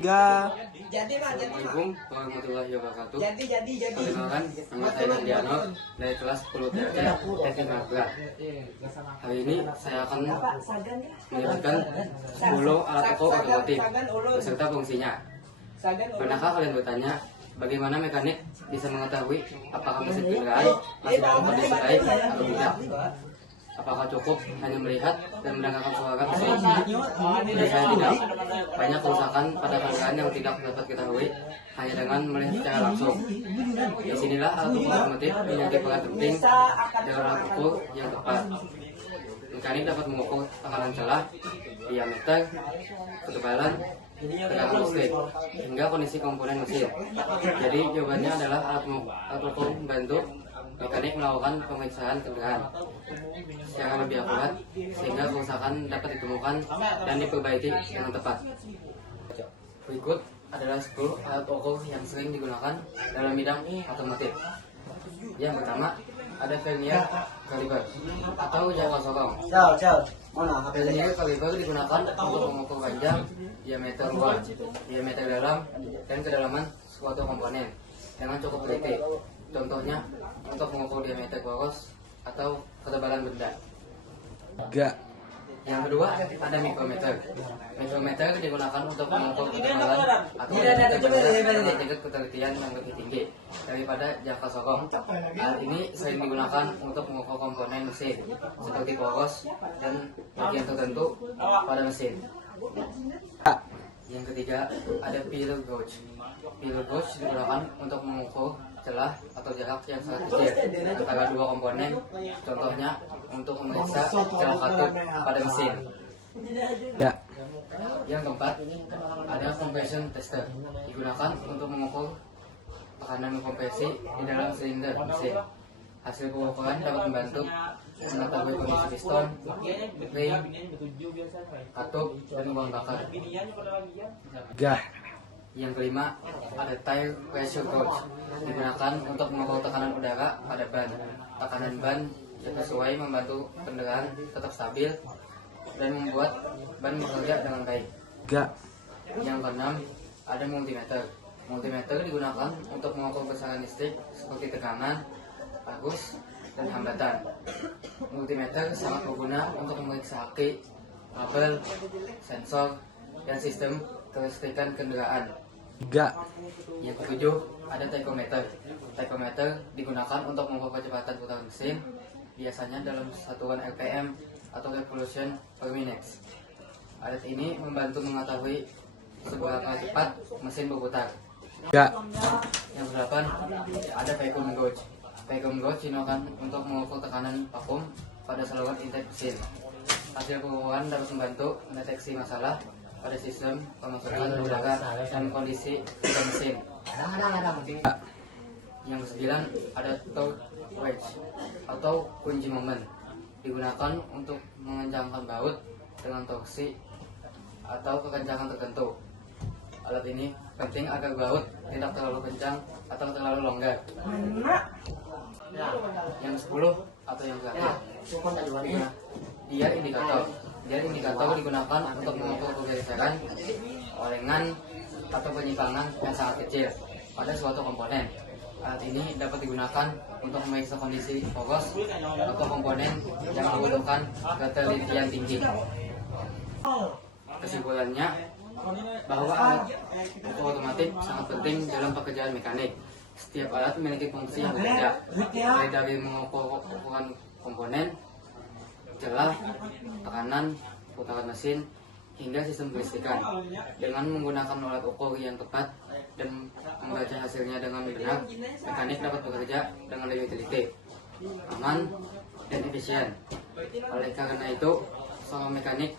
Assalamualaikum warahmatullahi wabarakatuh. Perkenalkan, nama saya Nandiano dari kelas 10 TRT Teknik Nagra. Hari ini saya akan menjelaskan 10 alat pokok otomotif beserta fungsinya. Pernahkah kalian bertanya, bagaimana mekanik bisa mengetahui apakah mesin kendaraan masih dalam kondisi baik atau tidak? Apakah cukup hanya melihat dan mendengarkan suara mesin? Biasanya tidak. Banyak kerusakan pada kendaraan yang tidak dapat diketahui hanya dengan melihat secara langsung. Disinilah alat ukur otomotif memiliki peran penting dalam alat ukur yang tepat. Mekanik dapat mengukur tekanan celah, diameter, ketebalan, tegangan listrik, hingga kondisi komponen mesin. Jadi jawabannya adalah alat ukur membantu mekanik melakukan pemeriksaan kendaraan secara lebih akurat sehingga kerusakan dapat ditemukan dan diperbaiki dengan tepat. Berikut adalah 10 alat ukur yang sering digunakan dalam bidang otomotif. Yang pertama, ada vernier caliper atau jangka sokong. Vernier caliper digunakan untuk mengukur panjang, diameter luar, diameter dalam, dan kedalaman suatu komponen dengan cukup teliti. Contohnya untuk mengukur diameter poros atau ketebalan benda. Yang kedua ada mikrometer. Mikrometer digunakan untuk mengukur ketebalan atau tingkat ketelitian yang lebih tinggi daripada jangka sokong. Alat ini sering digunakan untuk mengukur komponen mesin seperti poros dan bagian tertentu pada mesin. Yang ketiga ada pillar gauge. Pillar gauge digunakan untuk mengukur celah atau jarak yang sangat kecil antara dua komponen, contohnya untuk memeriksa celah katup pada mesin. Yang keempat ada compression tester, digunakan untuk mengukur tekanan kompresi di dalam silinder mesin. Hasil pengukuran dapat membantu mengetahui kondisi piston, ring, katup, dan bahan bakar. Yang kelima ada tire pressure gauge, digunakan untuk mengukur tekanan udara pada ban. Tekanan ban sesuai membantu kendaraan tetap stabil dan membuat ban bekerja dengan baik. Yang keenam ada multimeter. Multimeter digunakan untuk mengukur besaran listrik seperti tekanan, arus, dan hambatan. Multimeter sangat berguna untuk memeriksa aki, kabel, sensor, dan sistem kelistrikan kendaraan. Yang ketujuh ada tachometer. Tachometer digunakan untuk mengukur kecepatan putar mesin, biasanya dalam satuan RPM atau revolution per minute. Alat ini membantu mengetahui seberapa cepat mesin berputar. Yang kedelapan ada vacuum gauge. Vacuum gauge digunakan untuk mengukur tekanan vakum pada saluran intake mesin. Hasil pengukuran dapat membantu mendeteksi masalah pada sistem pemasukan udara dan kondisi mesin. Yang kesembilan ada torque wrench atau kunci momen, digunakan untuk mengencangkan baut dengan torsi atau kekencangan tertentu. Alat ini penting agar baut tidak terlalu kencang atau terlalu longgar. Yang 10 atau yang terakhir, dia indikator. Jadi indikator digunakan untuk mengukur pergeseran, olengan, atau penyimpangan yang sangat kecil pada suatu komponen. Alat ini dapat digunakan untuk memeriksa kondisi poros atau komponen yang membutuhkan ketelitian tinggi. Kesimpulannya, bahwa alat ukur otomotif sangat penting dalam pekerjaan mekanik. Setiap alat memiliki fungsi yang berbeda, mulai dari mengukur ukuran komponen, celah, tekanan, putaran mesin, hingga sistem kelistrikan. Dengan menggunakan alat ukur yang tepat dan membaca hasilnya dengan benar, mekanik dapat bekerja dengan lebih teliti, aman, dan efisien. Oleh karena itu, seorang mekanik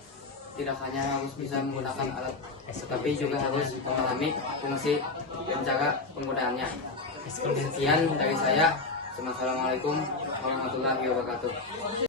tidak hanya harus bisa menggunakan alat, tetapi juga harus memahami fungsi dan cara penggunaannya. Sekian dari saya. Assalamualaikum warahmatullahi wabarakatuh.